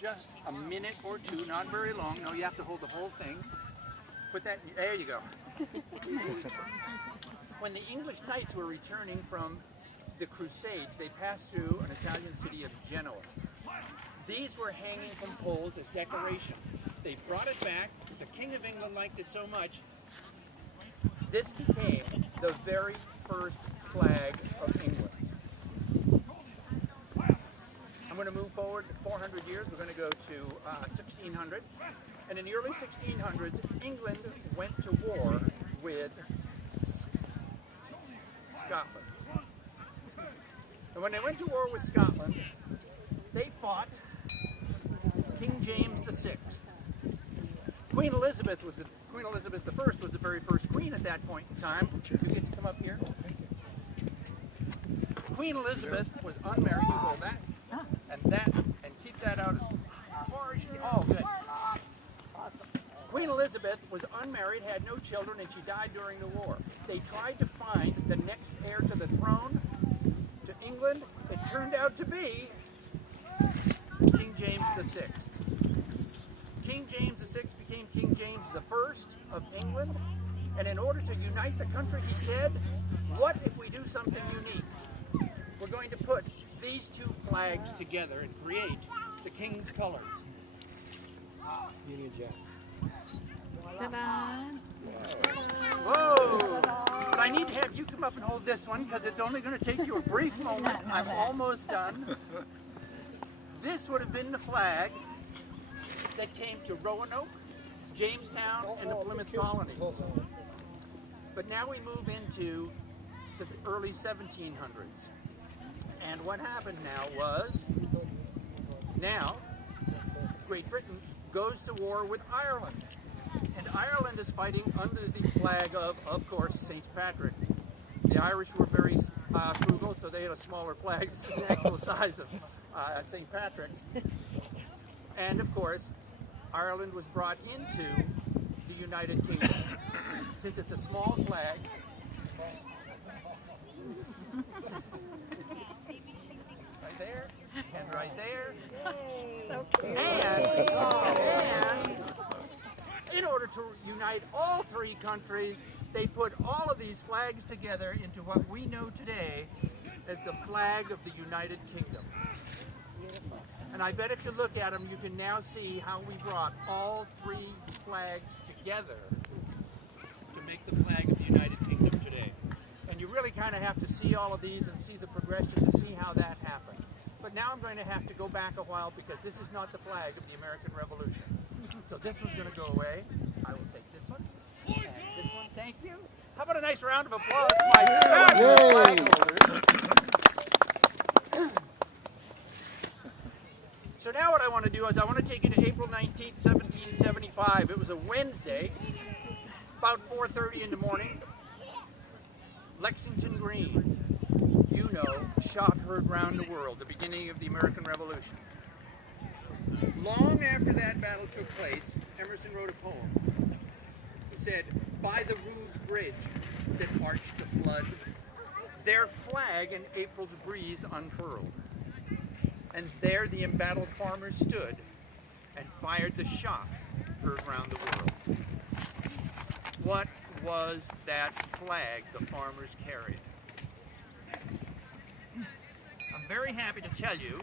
just a minute or two, not very long. No, you have to hold the whole thing. Put that, there you go. When the English knights were returning from the Crusades, they passed through an Italian city of Genoa. These were hanging from poles as decoration. They brought it back. The King of England liked it so much. This became the very first flag of England. I'm going to move forward 400 years. We're going to go to 1600. And in the early 1600s, England went to war with Scotland. And when they went to war with Scotland, they fought King James VI. Queen Elizabeth I was the very first queen at that point in time. You get to come up here. Queen Elizabeth was unmarried. You hold that and keep that out as far as you can. Oh, good. Queen Elizabeth was unmarried, had no children, and she died during the war. They tried to find the next heir to the throne to England. It turned out to be King James VI. King James VI became King James I of England, and in order to unite the country, he said, what if we do something unique? We're going to put these two flags together and create the King's colors. Union Jack. Ta-da! Whoa! But I need to have you come up and hold this one because it's only going to take you a brief moment. I'm almost done. This would have been the flag that came to Roanoke, Jamestown, and the Plymouth colonies. But now we move into the early 1700s. And what happened now was, Great Britain goes to war with Ireland. And Ireland is fighting under the flag of course, St. Patrick. The Irish were very frugal, so they had a smaller flag. This is the actual size of St. Patrick. And of course, Ireland was brought into the United Kingdom. Since it's a small flag, right there, and right there. So cute. And in order to unite all three countries, they put all of these flags together into what we know today as the flag of the United Kingdom. And I bet if you look at them, you can now see how we brought all three flags together to make the flag of the United Kingdom today. And you really kind of have to see all of these and see the progression to see how that happened. But now I'm going to have to go back a while because this is not the flag of the American Revolution. So this one's going to go away. I will take this one and this one. Thank you. How about a nice round of applause for my fabulous flag holders? So now what I want to do is I want to take you to April 19th, 1775. It was a Wednesday, about 4:30 in the morning. Lexington Green, you know, shot heard round the world, the beginning of the American Revolution. Long after that battle took place, Emerson wrote a poem. He said, by the rude bridge that arched the flood, their flag in April's breeze unfurled. And there the embattled farmers stood and fired the shot heard round the world. What was that flag the farmers carried? I'm very happy to tell you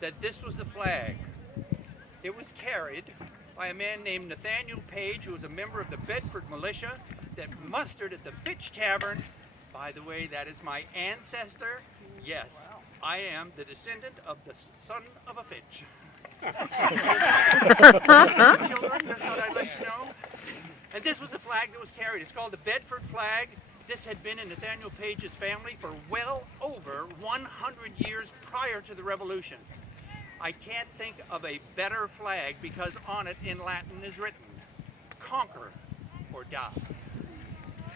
that this was the flag. It was carried by a man named Nathaniel Page, who was a member of the Bedford militia that mustered at the Fitch Tavern. By the way, that is my ancestor. Yes, I am the descendant of the son of a Fitch. Children, just thought I'd let you know. And this was the flag that was carried. It's called the Bedford flag. This had been in Nathaniel Page's family for well over 100 years prior to the Revolution. I can't think of a better flag because on it in Latin is written, conquer or die.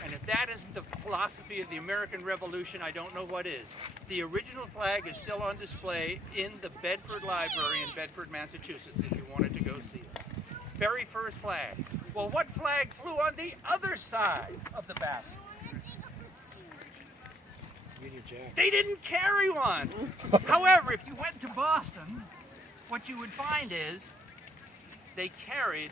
And if that isn't the philosophy of the American Revolution, I don't know what is. The original flag is still on display in the Bedford Library in Bedford, Massachusetts, if you wanted to go see it. Very first flag. Well, what flag flew on the other side of the battle? Union Jack. They didn't carry one. However, if you went to Boston what you would find is they carried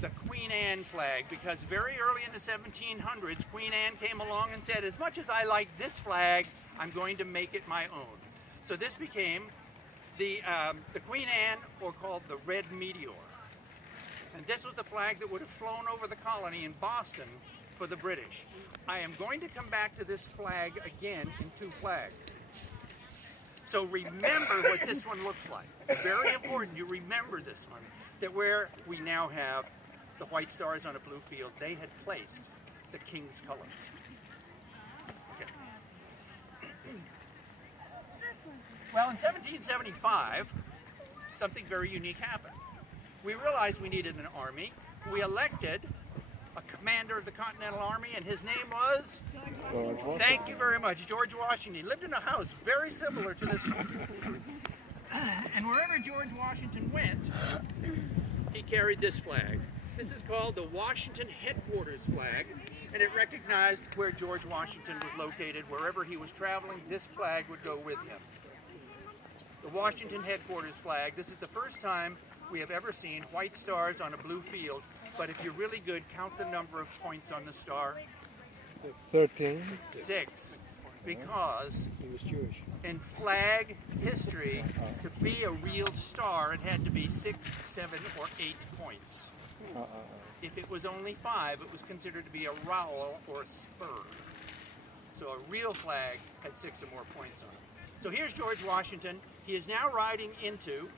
the Queen Anne flag, because very early in the 1700s, Queen Anne came along and said, as much as I like this flag, I'm going to make it my own. So this became the Queen Anne, or called the Red Meteor. And this was the flag that would have flown over the colony in Boston for the British. I am going to come back to this flag again in two flags. So remember what this one looks like. It's very important you remember this one, that where we now have the white stars on a blue field, they had placed the king's colors. Okay. Well, in 1775, something very unique happened. We realized we needed an army. We elected a commander of the Continental Army, and his name was? Thank you very much, George Washington. He lived in a house very similar to this one. And wherever George Washington went, he carried this flag. This is called the Washington Headquarters flag, and it recognized where George Washington was located. Wherever he was traveling, this flag would go with him. The Washington Headquarters flag. This is the first time we have ever seen white stars on a blue field, but if you're really good, count the number of points on the star. 13. 6. Because He was Jewish. in flag history, to be a real star, it had to be 6, 7, or 8 points. If it was only 5, it was considered to be a rowel or a spur. So a real flag had 6 or more points on it. So here's George Washington. He is now riding into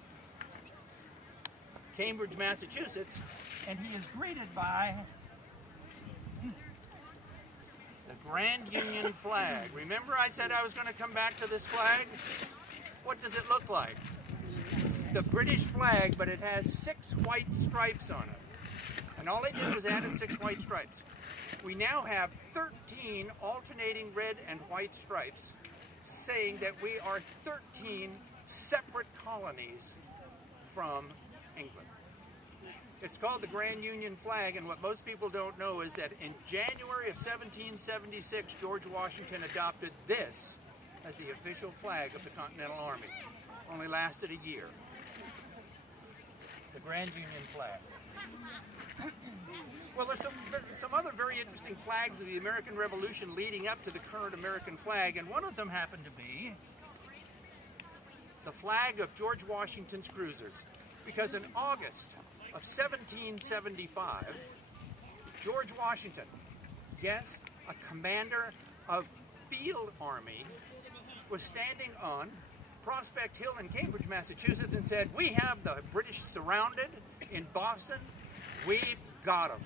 Cambridge, Massachusetts, and he is greeted by the Grand Union flag. Remember I said I was going to come back to this flag? What does it look like? The British flag, but it has 6 white stripes on it. And all they did was added 6 white stripes. We now have 13 alternating red and white stripes, saying that we are 13 separate colonies from England. It's called the Grand Union flag, and what most people don't know is that in January of 1776, George Washington adopted this as the official flag of the Continental Army. Only lasted a year. The Grand Union flag. Well, there's some other very interesting flags of the American Revolution leading up to the current American flag, and one of them happened to be the flag of George Washington's cruisers. Because in August of 1775, George Washington, yes, a commander of field army, was standing on Prospect Hill in Cambridge, Massachusetts, and said, "We have the British surrounded in Boston. We've got them."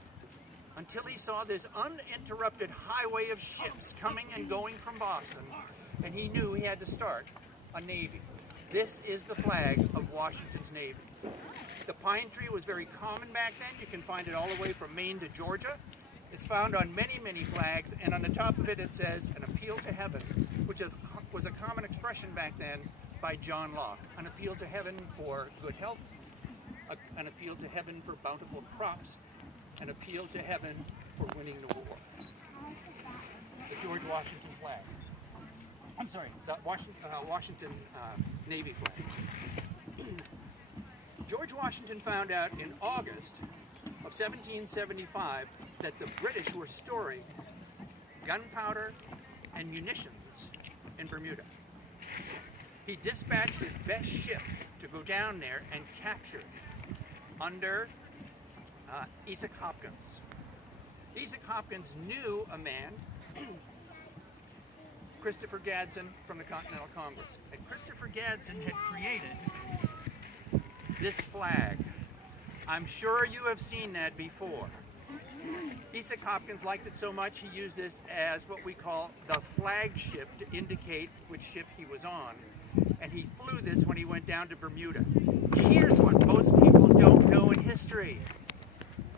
Until he saw this uninterrupted highway of ships coming and going from Boston, and he knew he had to start a navy. This is the flag of Washington's Navy. The pine tree was very common back then. You can find it all the way from Maine to Georgia. It's found on many, many flags, and on the top of it says, "An appeal to heaven," which was a common expression back then by John Locke. An appeal to heaven for good health, an appeal to heaven for bountiful crops, an appeal to heaven for winning the war. The George Washington flag. I'm sorry, the Washington Navy flag. George Washington found out in August of 1775 that the British were storing gunpowder and munitions in Bermuda. He dispatched his best ship to go down there and capture it under Isaac Hopkins. Isaac Hopkins knew a man, Christopher Gadsden, from the Continental Congress. And Christopher Gadsden had created this flag. I'm sure you have seen that before. Isaac Hopkins liked it so much he used this as what we call the flagship to indicate which ship he was on. And he flew this when he went down to Bermuda. Here's what most people don't know in history.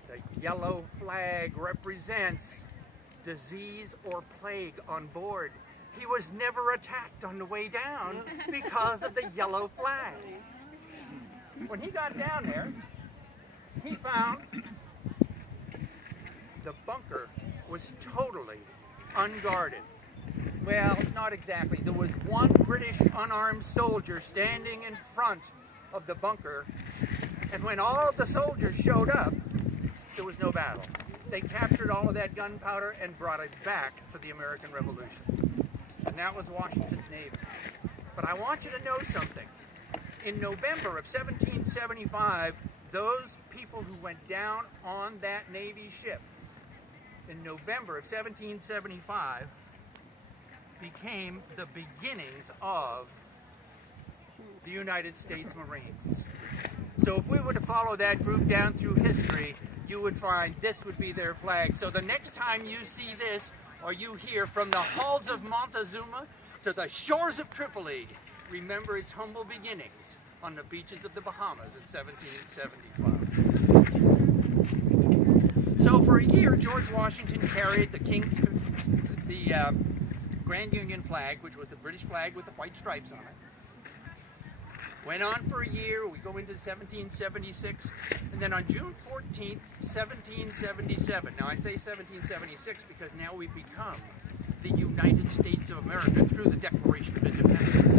The yellow flag represents disease or plague on board. He was never attacked on the way down because of the yellow flag. When he got down there, he found the bunker was totally unguarded. Well, not exactly. There was one British unarmed soldier standing in front of the bunker, and when all of the soldiers showed up, there was no battle. They captured all of that gunpowder and brought it back for the American Revolution. And that was Washington's Navy. But I want you to know something. In November of 1775, those people who went down on that Navy ship in November of 1775 became the beginnings of the United States Marines. So if we were to follow that group down through history, you would find this would be their flag. So the next time you see this, or you hear from the halls of Montezuma to the shores of Tripoli, remember its humble beginnings on the beaches of the Bahamas in 1775. So for a year, George Washington carried the Grand Union flag, which was the British flag with the white stripes on it. Went on for a year, we go into 1776, and then on June 14th, 1777, now I say 1776 because now we've become the United States of America through the Declaration of Independence.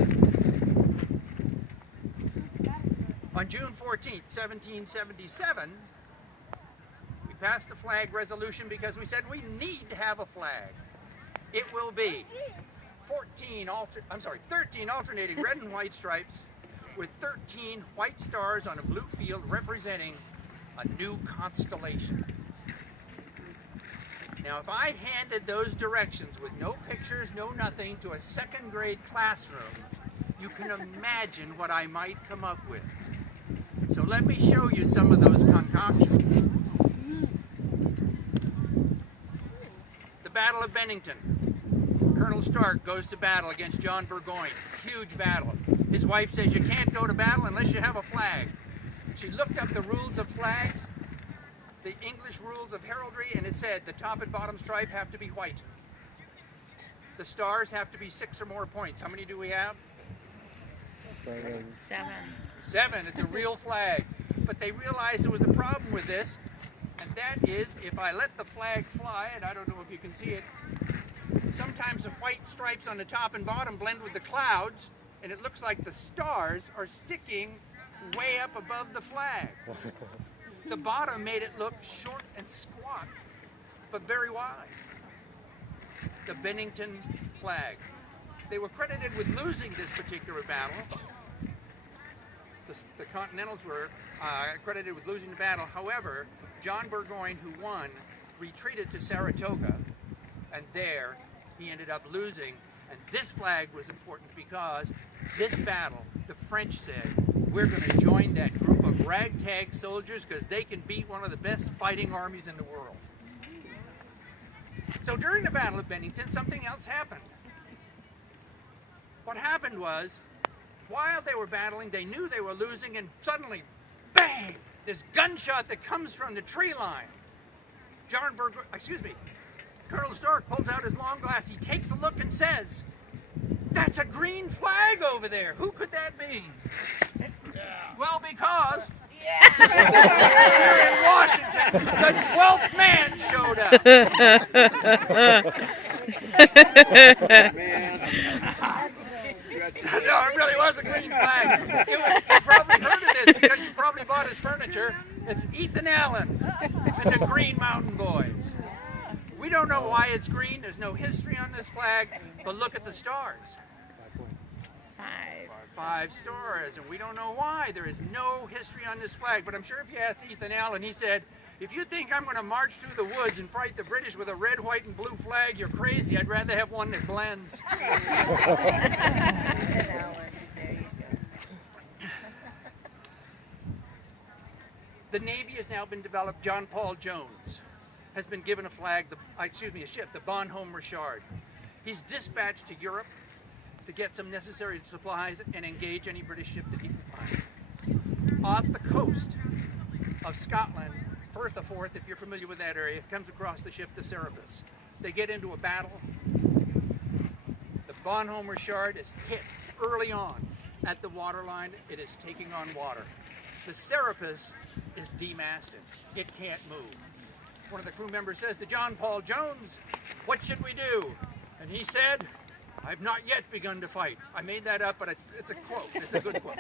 On June 14th, 1777, we passed the flag resolution because we said we need to have a flag. It will be 13 alternating red and white stripes with 13 white stars on a blue field representing a new constellation. Now, if I handed those directions with no pictures, no nothing, to a second grade classroom, you can imagine what I might come up with. So let me show you some of those concoctions. The Battle of Bennington. Colonel Stark goes to battle against John Burgoyne. Huge battle. His wife says, you can't go to battle unless you have a flag. She looked up the rules of flags, the English rules of heraldry, and it said the top and bottom stripe have to be white. The stars have to be 6 or more points. How many do we have? 7. 7. It's a real flag. But they realized there was a problem with this, and that is if I let the flag fly, and I don't know if you can see it, sometimes the white stripes on the top and bottom blend with the clouds, and it looks like the stars are sticking way up above the flag. The bottom made it look short and squat, but very wide. The Bennington flag. They were credited with losing this particular battle. The Continentals were credited with losing the battle. However, John Burgoyne, who won, retreated to Saratoga, and there he ended up losing. And this flag was important because this battle, the French said, we're going to join that group of ragtag soldiers because they can beat one of the best fighting armies in the world. So during the Battle of Bennington, something else happened. What happened was, while they were battling, they knew they were losing, and suddenly, bang, this gunshot that comes from the tree line. Colonel Stark pulls out his long glass. He takes a look and says, that's a green flag over there. Who could that be? Yeah. Well, because here in Washington, the 12th man showed up. No, it really was a green flag. You probably heard of this because you probably bought his furniture. It's Ethan Allen and the Green Mountain Boys. We don't know why it's green. There's no history on this flag, but look at the stars. 5 stars, and we don't know why. There is no history on this flag, but I'm sure if you asked Ethan Allen, he said, if you think I'm going to march through the woods and fight the British with a red, white, and blue flag, you're crazy. I'd rather have one that blends. The Navy has now been developed. John Paul Jones has been given a flag, a ship, the Bonhomme Richard. He's dispatched to Europe to get some necessary supplies and engage any British ship that he can find. Off the coast of Scotland, Firth of Forth, if you're familiar with that area, comes across the ship, the Serapis. They get into a battle. The Bonhomme Richard is hit early on at the waterline. It is taking on water. The Serapis is demasted. It can't move. One of the crew members says to John Paul Jones, what should we do? And he said, I've not yet begun to fight. I made that up, but it's a quote. It's a good quote.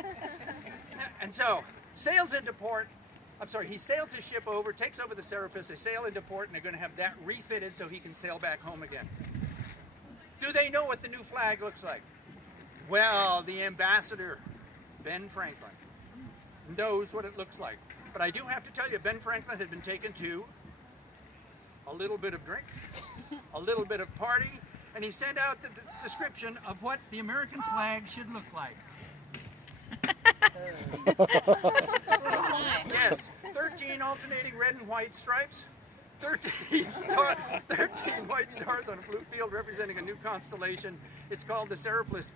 And And so, sails into port. I'm sorry, he sails his ship over, takes over the Serapis, they sail into port, and they're going to have that refitted so he can sail back home again. Do they know what the new flag looks like? Well, the ambassador, Ben Franklin, knows what it looks like. But I do have to tell you, Ben Franklin had been taken to a little bit of drink, a little bit of party, and he sent out the description of what the American flag should look like. Yes, 13 alternating red and white stripes, 13 white stars on a blue field representing a new constellation. It's called the Serapis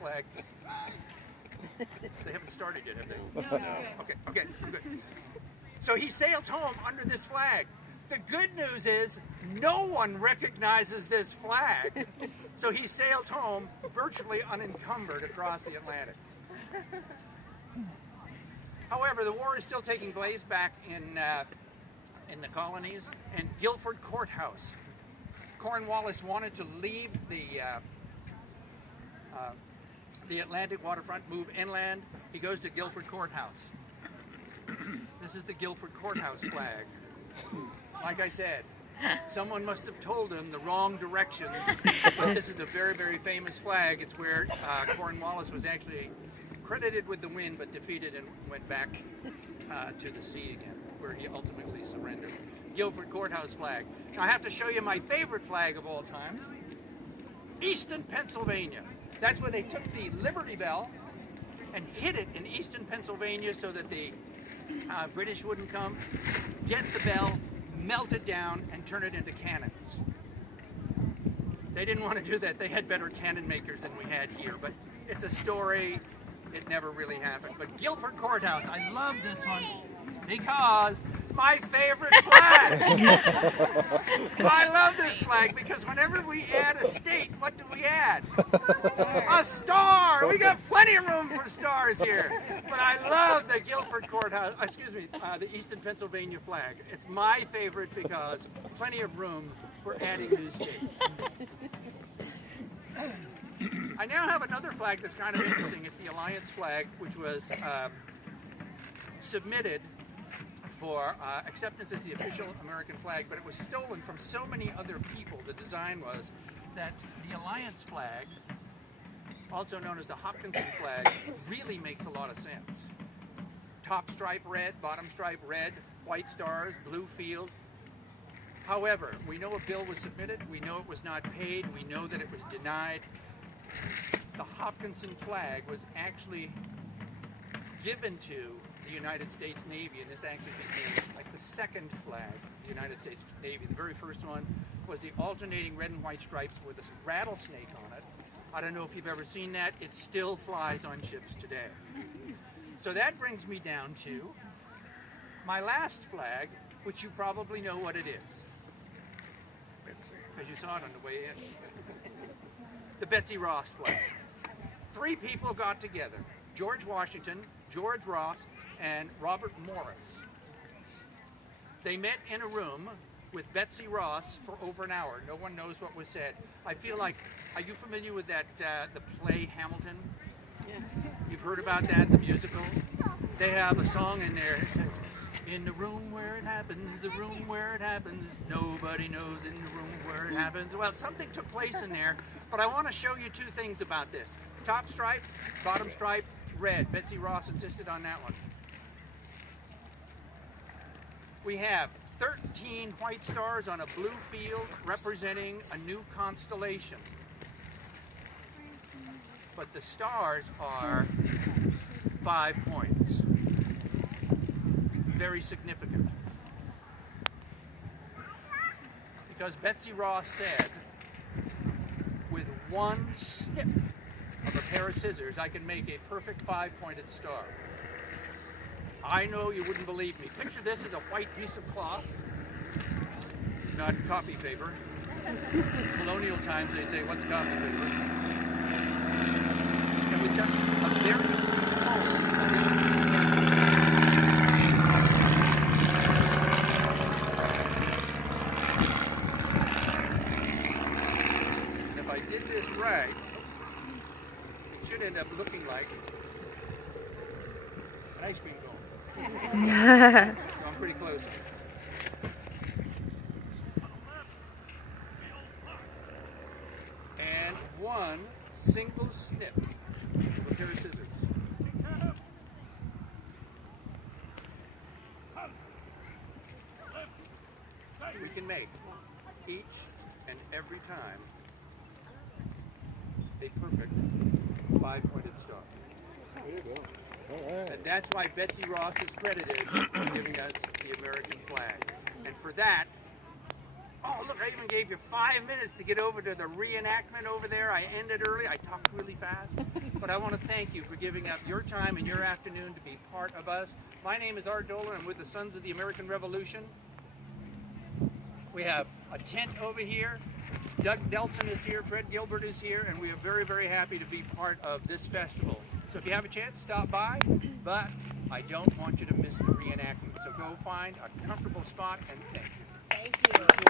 flag. They haven't started yet, have they? No. Okay, good. So he sails home under this flag. The good news is no one recognizes this flag. So he sails home virtually unencumbered across the Atlantic. However, the war is still taking place back in the colonies, and Guilford Courthouse. Cornwallis wanted to leave the Atlantic waterfront, move inland. He goes to Guilford Courthouse. This is the Guilford Courthouse flag. Like I said, someone must have told him the wrong directions, but this is a very, very famous flag. It's where Cornwallis was actually credited with the win, but defeated and went back to the sea again, where he ultimately surrendered. Guilford Courthouse flag. Now I have to show you my favorite flag of all time, Easton, Pennsylvania. That's where they took the Liberty Bell and hid it in Easton, Pennsylvania, so that the British wouldn't come, get the bell, melt it down, and turn it into cannons. They didn't want to do that. They had better cannon makers than we had here, but it's a story. It never really happened. But Guilford Courthouse, I love this one because my favorite flag. I love this flag because whenever we add a state, what do we add? A star. We got plenty of room for stars here. But I love the Guilford Courthouse, the Easton, Pennsylvania flag. It's my favorite because plenty of room for adding new states. I now have another flag that's kind of interesting. It's the Alliance flag, which was submitted for acceptance as the official American flag, but it was stolen from so many other people. The design was that the Alliance flag, also known as the Hopkinson flag, really makes a lot of sense. Top stripe red, bottom stripe red, white stars, blue field. However, we know a bill was submitted, we know it was not paid, we know that it was denied. The Hopkinson flag was actually given to the United States Navy, and this actually became like the second flag of the United States Navy. The very first one was the alternating red and white stripes with a rattlesnake on it. I don't know if you've ever seen that. It still flies on ships today. So that brings me down to my last flag, which you probably know what it is, because you saw it on the way in. The Betsy Ross flag. 3 people got together: George Washington, George Ross, and Robert Morris. They met in a room with Betsy Ross for over an hour. No one knows what was said. I feel like, are you familiar with that, the play Hamilton? Yeah. You've heard about that, the musical? They have a song in there. It says, "In the room where it happens, the room where it happens, nobody knows in the room where it happens." Well, something took place in there, but I want to show you 2 things about this. Top stripe, bottom stripe, red. Betsy Ross insisted on that one. We have 13 white stars on a blue field representing a new constellation. But the stars are 5 points. Very significant. Because Betsy Ross said, with one snip of a pair of scissors, I can make a perfect 5-pointed star. I know you wouldn't believe me. Picture this as a white piece of cloth, not copy paper. Colonial times they say, "What's copy paper?" And with just a very few folds of this piece of paper, and if I did this right, it should end up looking like ice cream cone. So I'm pretty close. And one single snip with a pair of scissors. We can make each and every time a perfect 5-pointed star. There you go. All right. And that's why Betsy Ross is credited with giving us the American flag. And for that, oh look, I even gave you 5 minutes to get over to the reenactment over there. I ended early, I talked really fast. But I want to thank you for giving up your time and your afternoon to be part of us. My name is Art Dolan. I'm with the Sons of the American Revolution. We have a tent over here. Doug Delson is here, Fred Gilbert is here, and we are very, very happy to be part of this festival. So if you have a chance, stop by, but I don't want you to miss the reenactment. So go find a comfortable spot and thank you. Thank you.